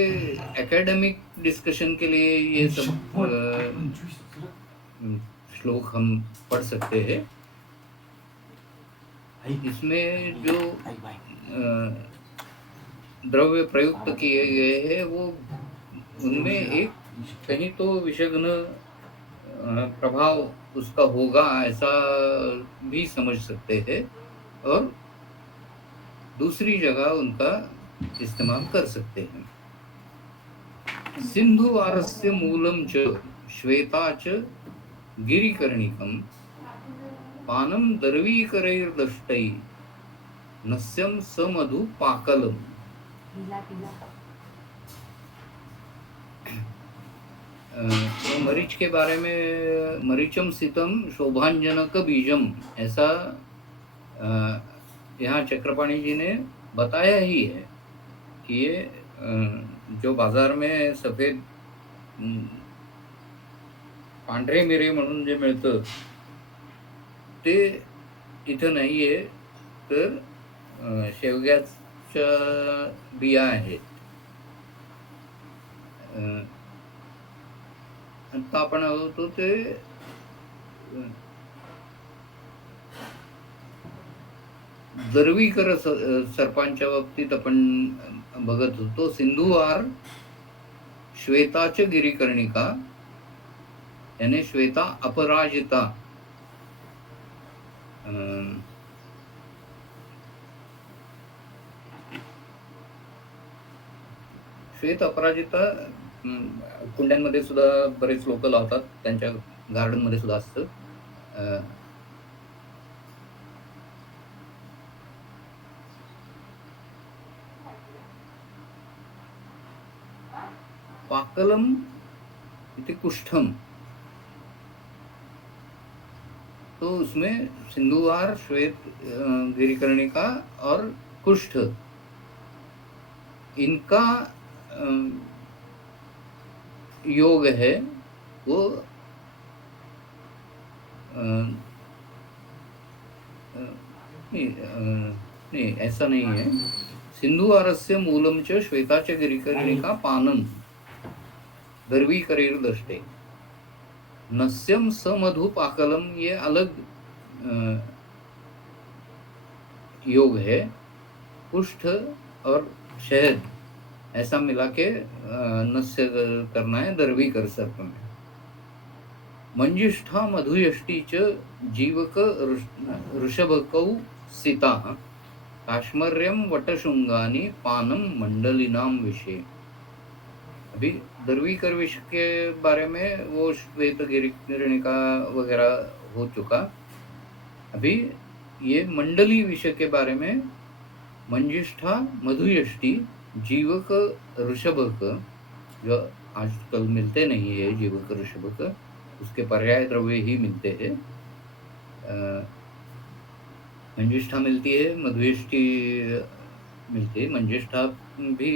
एकेडमिक डिस्कशन के लिए ये सब श्लोक हम पढ़ सकते हैं। इसमें जो द्रव्य प्रयुक्त किए गए हैं वो उनमें एक कहीं तो विषग्न प्रभाव उसका होगा ऐसा भी समझ सकते हैं, और दूसरी जगह उनका इस्तेमाल कर सकते हैं। सिंधुवारस्य मूलम च श्वेता च गिरिकर्णिकम पानम दर्वीकरैर्दष्टै नस्यम समधु पाकलम। मरीच के बारे में मरीचम सितम शोभांजनक बीजम ऐसा यहाँ चक्रपाणी जी ने बताया ही है कि ये जो बाजार में सफेद पांढरे मिरे म्हणून जे मिळतं ते इथं नाहीये, तर शेवग्याच्या बिया आहेत। आता आपण होतो ते दर्वीकर सर्पांच्या बाबतीत आपण बघत होतो। सिंधुवार श्वेताच गिरिकर्णिका यानी श्वेता अपराजिता श्वेत अपराजिता कुंड्यांमध्ये सुद्धा बरेच लोक लावतात, त्यांच्या गार्डन मध्ये सुद्धा असतं। पाकलम इति कुष्ठम, तो उसमें सिंधुवार, श्वेत गिरिकर्णिका और कुष्ठ इनका योग है। वो नहीं ऐसा नहीं है। सिंधुवारस्य मूलम च श्वेताच गिरिकर्णिका पानम दर्वीकरैर्दष्टे नस्यम समधु पाकलम, ये अलग योग है। कुष्ठ और शहद ऐसा मिला के नस्य करना है दर्वीकर सर्प में। मंजिष्ठा मधुयष्टि च जीवक ऋषभकौ सिता काश्मर्यम वटशृंगानि पानम मंडलिनाम विषय। अभी दर्वीकर विष के बारे में वो श्वेत गिरिकर्णिका वगैरह हो चुका। अभी ये मंडली विष के बारे में मंजिष्ठा, मधुयष्टि, जीवक, ऋषभक जो आजकल मिलते नहीं है, जीवक ऋषभक उसके पर्याय द्रव्य ही मिलते हैं। मंजिष्ठा मिलती है, मधुष्टि मिलती है। मंजिष्ठा भी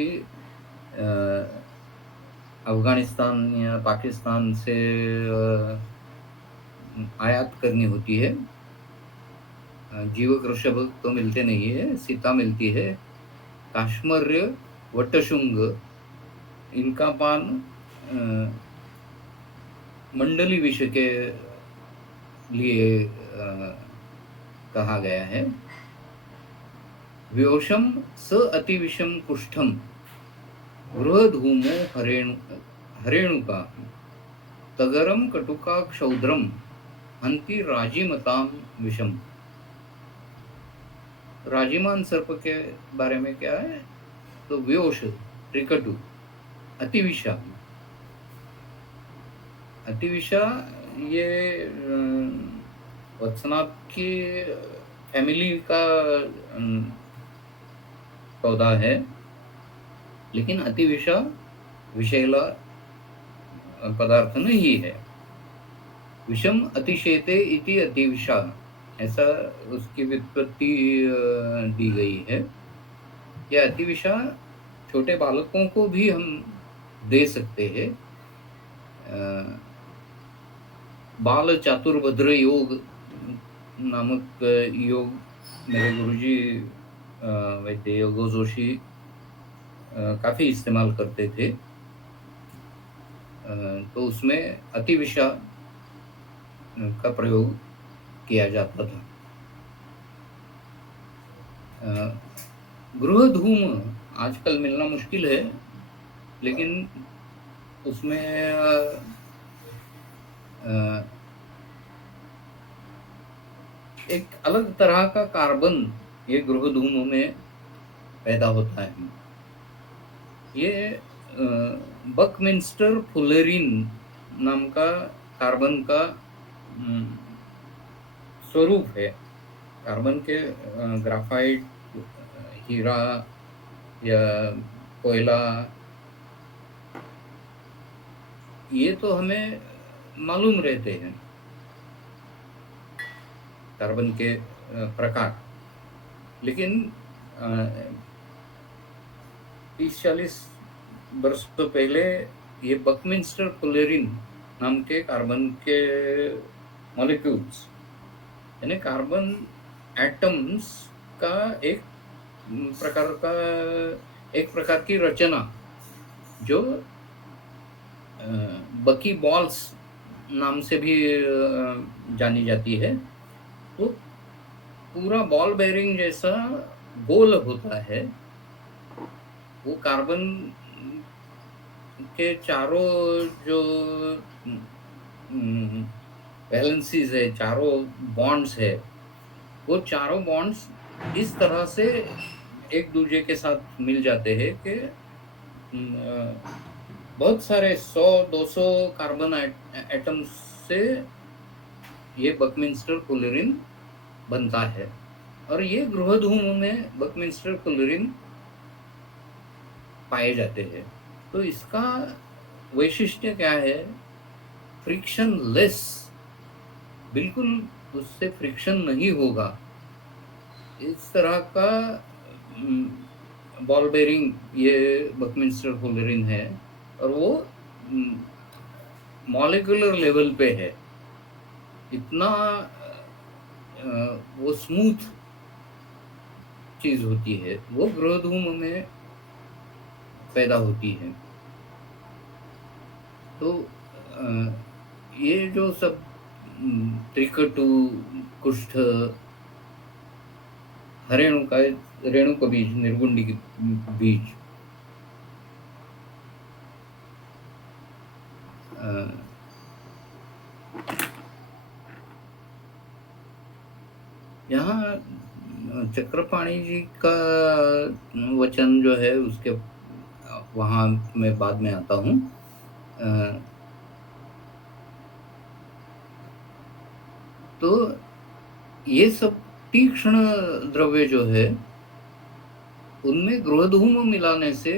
अफगानिस्तान या पाकिस्तान से आयात करनी होती है। जीवक ऋषभ तो मिलते नहीं है, सीता मिलती है। काश्मर्य, वटशृंग, इनका पान मंडली विष के लिए कहा गया है। व्योषम स अतिविषम कुष्ठम गृहधूमो हरेणुका तगरम कटुका क्षौद्रम हंति राजीमताम विषम। राजीमान सर्प के बारे में क्या है? तो व्योष, त्रिकटु, अतिविषा। अतिविषा ये वत्सनाथ की फैमिली का पौधा है, लेकिन अतिविषा विषैला पदार्थ नहीं है। विषम अतिशेते इति अतिविषा, ऐसा उसकी व्युत्पत्ति दी गई है। यह अतिविषा छोटे बालकों को भी हम दे सकते हैं। बाल चातुर्भद्र योग नामक योग मेरे गुरुजी वैद्य योगो जोशी काफी इस्तेमाल करते थे। तो उसमें अतिविषा का प्रयोग किया जाता था। गृहधूम आजकल मिलना मुश्किल है, लेकिन उसमें एक अलग तरह का कार्बन ये गृहधूम में पैदा होता है। ये बकमिंस्टर फुलेरिन नाम का कार्बन का स्वरूप है। कार्बन के ग्राफाइट, हीरा या कोयला, ये तो हमें मालूम रहते हैं कार्बन के प्रकार, लेकिन 30-40 वर्ष तो पहले ये बकमिंस्टर फुलेरिन नाम के कार्बन के मॉलिक्यूल्स, यानी कार्बन एटम्स का एक प्रकार की रचना जो बकी बॉल्स नाम से भी जानी जाती है, तो पूरा बॉल बेरिंग जैसा गोल होता है। वो कार्बन के चारों जो वैलेंसीज है, चारों बॉन्ड्स है, वो चारों बॉन्ड्स इस तरह से एक दूसरे के साथ मिल जाते हैं कि बहुत सारे 100-200 कार्बन एटम्स से ये बकमिंस्टर फुलेरिन बनता है। और ये गृहधूम में बकमिंस्टर फुलेरिन पाए जाते हैं। तो इसका वैशिष्ट्य क्या है? फ्रिक्शन लेस, बिल्कुल उससे फ्रिक्शन नहीं होगा, इस तरह का बॉल बेरिंग ये बकमिंस्टर फुलेरिन है। और वो मॉलिक्यूलर लेवल पे है, इतना वो स्मूथ चीज होती है, वो गृहधूम में पैदा होती है। तो ये जो सब त्रिकटु, कुष्ठ, रेणु का बीज, निर्गुंडी बीज, यहाँ चक्रपाणी जी का वचन जो है उसके वहां मैं बाद में आता हूँ। तो ये सब तीक्ष्ण द्रव्य जो है उनमें गृहधूम मिलाने से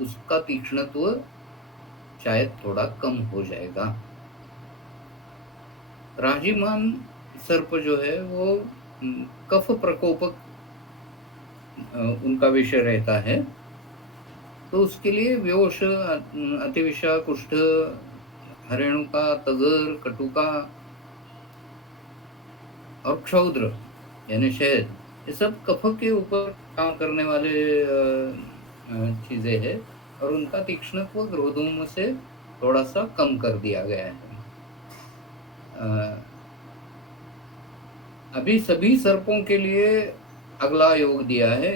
उसका तीक्ष्णत्व शायद थोड़ा कम हो जाएगा। राजीमान सर्प जो है वो कफ प्रकोपक उनका विषय रहता है, तो उसके लिए व्योष, अतिविषा, कुष्ठ, हरेणुका, तगर, कटुका और क्षौद्र यानी शहद, ये सब कफ के ऊपर काम करने वाले चीजें हैं, और उनका तीक्ष्णत्व ग्रोधूम से थोड़ा सा कम कर दिया गया है। अभी सभी सर्पों के लिए अगला योग दिया है,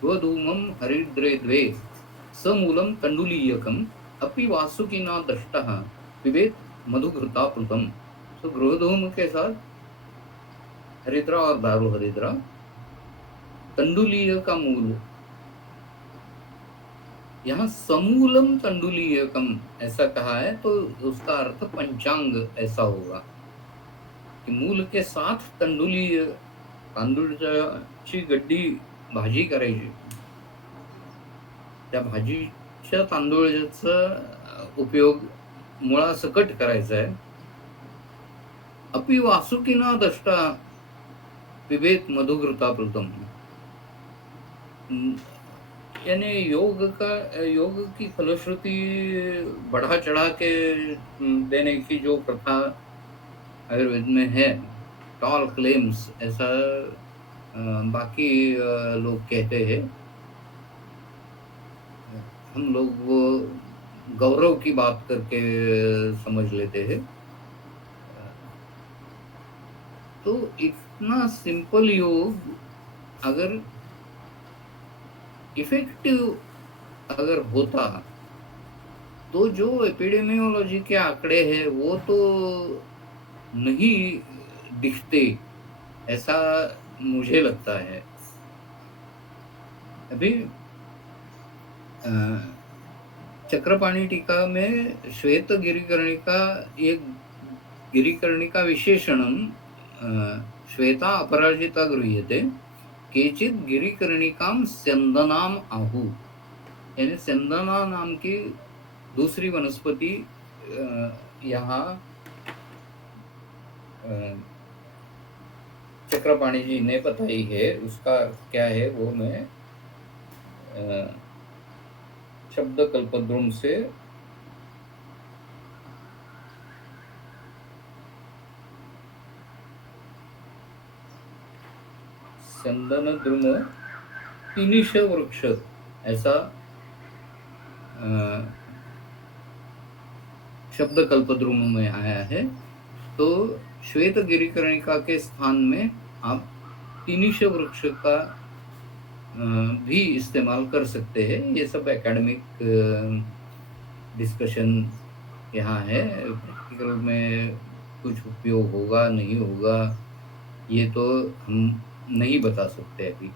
ग्रोधूमं हरिद्रे द्वे समूलम तंडुलीयकम अपि वासुकिना दष्टः पिबेत मधुघृताप्लुतम। तो ग्रोधूम के साथ हरिद्रा और दारू हरिद्रा, तंडुलीय का मूल, यहाँ समूलम तंडुलीयकम ऐसा कहा है, तो उसका अर्थ पंचांग ऐसा होगा की मूल के साथ तंडुलीय, तांदूळाची गड्डी भाजी करायची, त्या भाजीच्या तांदूळाचा उपयोग मुळासकट करायचा आहे। अपि वासुकिना दष्टा पिबेत मधुघृताप्लुतम, यानी योग की फलश्रुति बढ़ा चढ़ा के देने की जो प्रथा आयुर्वेद में है, टॉल क्लेम्स ऐसा बाकी लोग कहते हैं, हम लोग वो गौरव की बात करके समझ लेते हैं। तो इतना सिंपल योग अगर इफेक्टिव अगर होता, तो जो एपिडेमियोलॉजी के आंकड़े हैं वो तो नहीं दिखते, ऐसा मुझे लगता है। अभी चक्रपाणी टीका में श्वेत गिरिकर्णिका विशेषणम श्वेता अपराजिता गृह्यते केचित गिरिकर्णिकाम स्यंदनाम आहु, यानी स्यंदना नाम की दूसरी वनस्पति यहाँ चक्रपाणी जी ने बताई है। उसका क्या है वो मैं शब्द कल्पद्रुम से चंदन द्रुम तिनिश वृक्ष ऐसा शब्द कल्पद्रुम में आया है। तो श्वेत गिरिकर्णिका के स्थान में आप तिनिश वृक्ष का भी इस्तेमाल कर सकते हैं। ये सब एकेडमिक डिस्कशन यहाँ है, प्रैक्टिकल में कुछ उपयोग होगा नहीं होगा ये तो हम नहीं बता सकते अभी।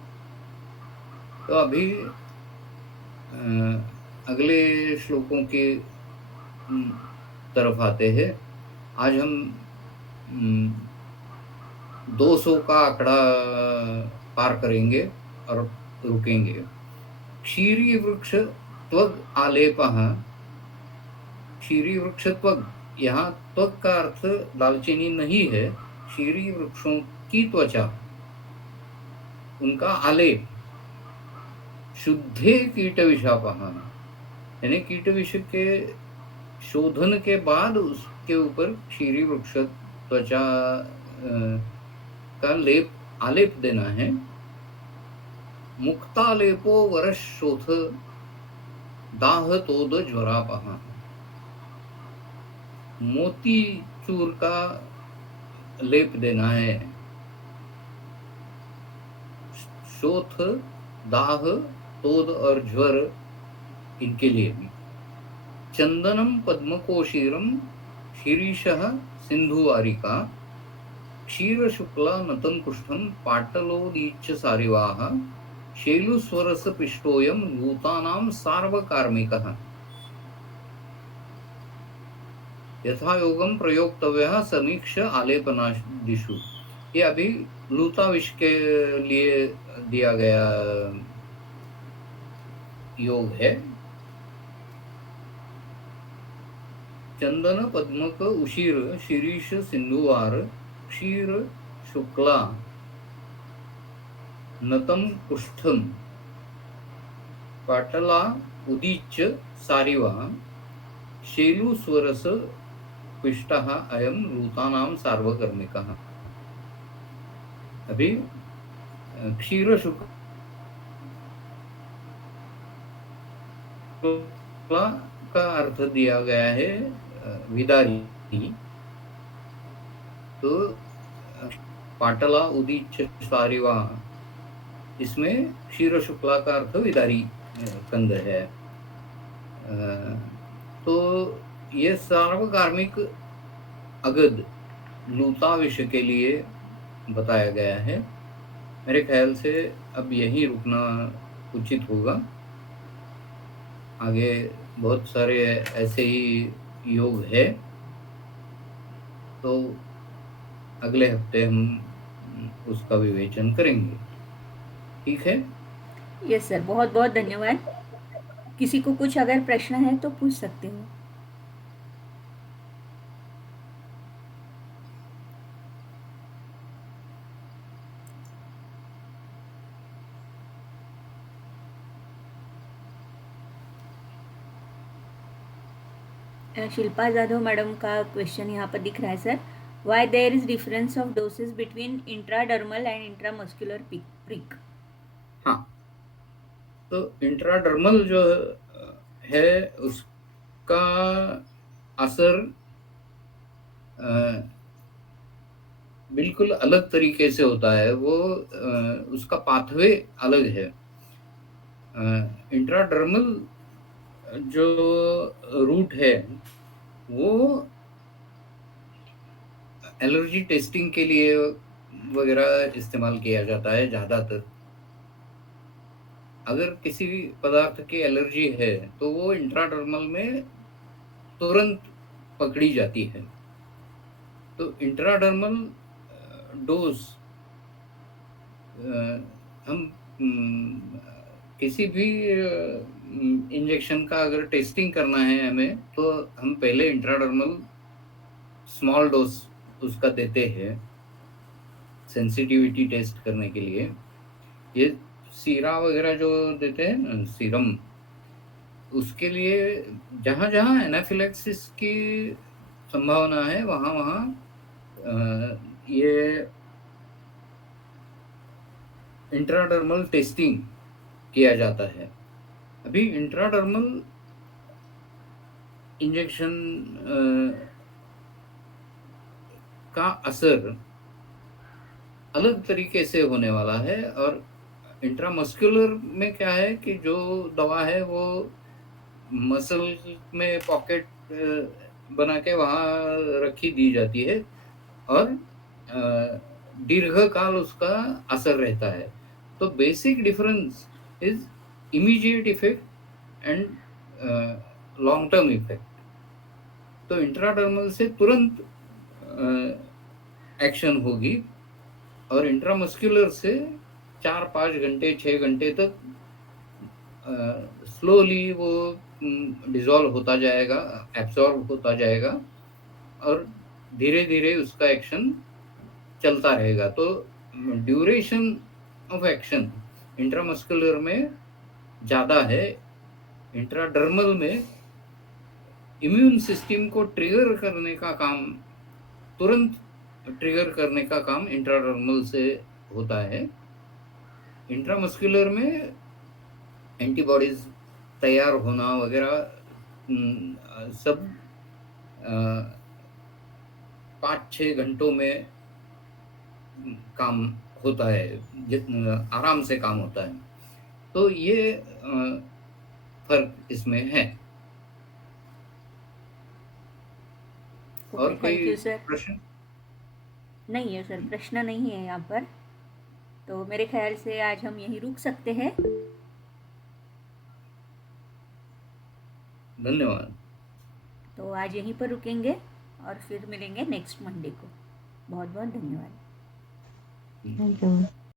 तो अभी अगले श्लोकों के तरफ आते हैं। आज हम 200 का आंकड़ा पार करेंगे और रुकेंगे। क्षीरी वृक्ष त्वग आलेपः, क्षीरी वृक्ष त्वग, यहाँ त्वग का अर्थ दालचीनी नहीं है, क्षीरी वृक्षों की त्वचा, उनका आलेप, शुद्धे कीट विषापः, यानी कीट विष के शोधन के बाद उसके ऊपर क्षीरी वृक्ष त्वचा का आलेप देना है। मुक्तालेपो वरशोथ दाह तोद ज्वरापः, मोती चूर का लेप देना है। शोथ, दाह, तोद और ज्वर इनके लिए भी। चंदनम पद्मकोशीरम शीरीषः सिंधुवारिका, क्षीर शुक्ला नतन कुष्ठम पाटलोदीच्च सारिवाः, शैलुस्वरस पिष्टोयम लूतानाम सार्वकार्मिकः, यथा योगम प्रयोक्तव्यः समीक्ष आलेपनादिषु। ये अभी लूता विष के लिए दिया गया योग है। चंदन पद्मक उशीर शिरीष सिंधुवार क्षीर शुक्ला नतम कुष्ठम पाटला उदीच्य सारिवा शेलु स्वरस पिष्टः अयम ऋतानाम सार्वकर्मिकः। अभी क्षीर शुक्ला का अर्थ दिया गया है विदारी, तो पाटला उदीच्य सारिवा इसमें क्षीर शुक्ला का अर्थ विदारी कंद है। तो ये सार्वकार्मिक अगध लूताविष के लिए बताया गया है। मेरे ख्याल से अब यहीं रुकना उचित होगा। आगे बहुत सारे ऐसे ही योग है, तो अगले हफ्ते हम उसका विवेचन करेंगे। ठीक है? यस सर, बहुत बहुत धन्यवाद। किसी को कुछ अगर प्रश्न है तो पूछ सकते हो। शिल्पा जाधव मैडम का क्वेश्चन यहाँ पर दिख रहा है sir. Why there is difference of dosage between intradermal and intramuscular prick? हाँ, तो इंट्राडर्मल जो है उसका असर बिल्कुल अलग तरीके से होता है। वो उसका पाथवे अलग है। इंट्राडर्मल जो रूट है वो एलर्जी टेस्टिंग के लिए वगैरह इस्तेमाल किया जाता है ज़्यादातर। अगर किसी पदार्थ की एलर्जी है तो वो इंट्राडर्मल में तुरंत पकड़ी जाती है। तो इंट्राडर्मल डोज हम किसी भी इंजेक्शन का अगर टेस्टिंग करना है हमें, तो हम पहले इंट्राडर्मल स्मॉल डोज उसका देते हैं सेंसिटिविटी टेस्ट करने के लिए। ये सीरा वगैरह जो देते हैं ना, सीरम, उसके लिए जहाँ जहाँ एनाफिलैक्सिस की संभावना है वहाँ वहाँ ये इंट्राडर्मल टेस्टिंग किया जाता है। अभी इंट्राडर्मल इंजेक्शन का असर अलग तरीके से होने वाला है, और इंट्रामस्कुलर में क्या है कि जो दवा है वो मसल में पॉकेट बना के वहाँ रखी दी जाती है और दीर्घकाल उसका असर रहता है। तो basic difference is immediate effect and long term effect. तो इंट्राडर्मल से तुरंत एक्शन होगी और इंट्रामस्कुलर से 4-5 घंटे 6 घंटे तक स्लोली वो डिसॉल्व होता जाएगा, एब्सॉर्ब होता जाएगा और धीरे धीरे उसका एक्शन चलता रहेगा। तो ड्यूरेशन ऑफ एक्शन इंट्रामस्कुलर में ज़्यादा है। इंट्राडर्मल में इम्यून सिस्टम को ट्रिगर करने का काम, तुरंत ट्रिगर करने का काम इंट्राडर्मल से होता है। इंट्रामस्कुलर में एंटीबॉडीज तैयार होना वगैरह सब 5-6 घंटों में काम होता है, आराम से काम होता है। तो ये फर्क इसमें है। और थैंक यू कोई सर। प्रश्न? नहीं है सर, प्रश्न नहीं है यहाँ पर। तो मेरे ख्याल से आज हम यहीं रुक सकते हैं। धन्यवाद। तो आज यहीं पर रुकेंगे और फिर मिलेंगे नेक्स्ट मंडे को। बहुत बहुत धन्यवाद। Thank you.